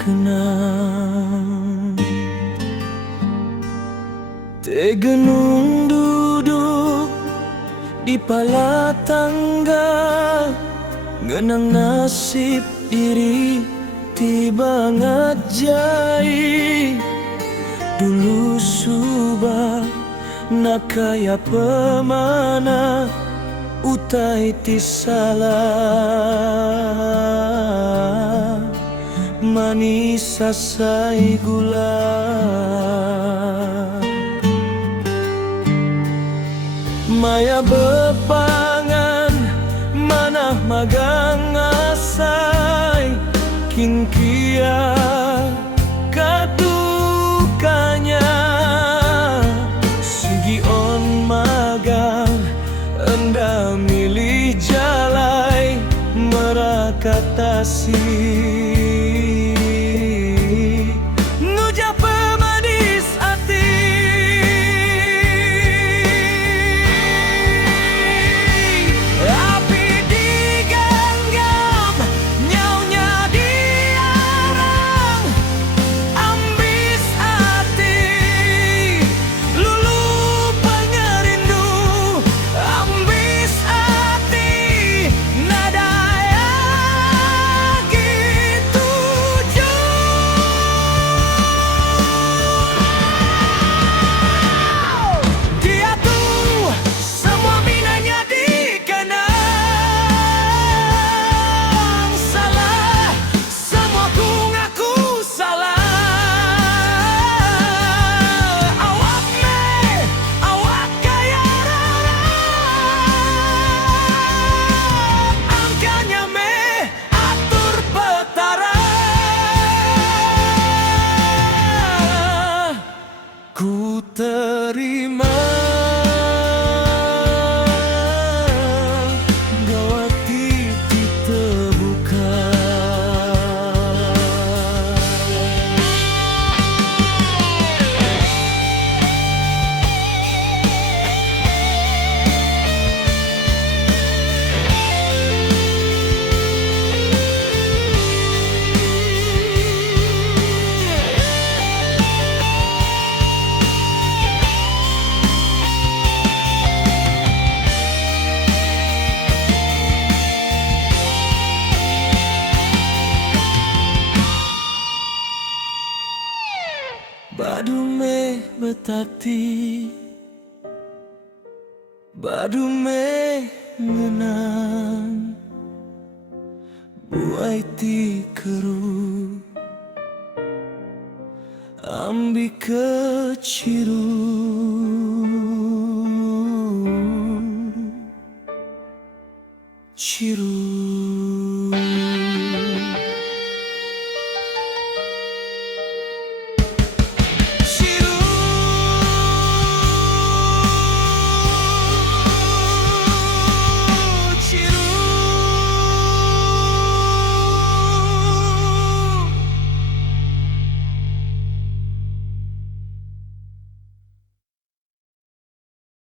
kenang. Tegenung duduk di pala tangga, ngenang nasib diri tiba ngajai. Dulu suba nak kaya pemana utai ti salah, manis sasai gula. Maya bepangan mana magang asai, kinkia katukanya sigi on magang enda milih jalai merakatasi. Nguja pemanis hati, api digenggam, nyaunya diarang, ambis hati, lulu pengerindu, ambis hati, nadaya gitu dia tuh semua minanya dikenang. Salah, semua ku ngaku salah. Awak me, awak kaya rarang, angkanya me atur petara. Ku terima gawat titi terbuka. Badume betati, badume ngenang, buai ti keru, ambi keciru. Ciru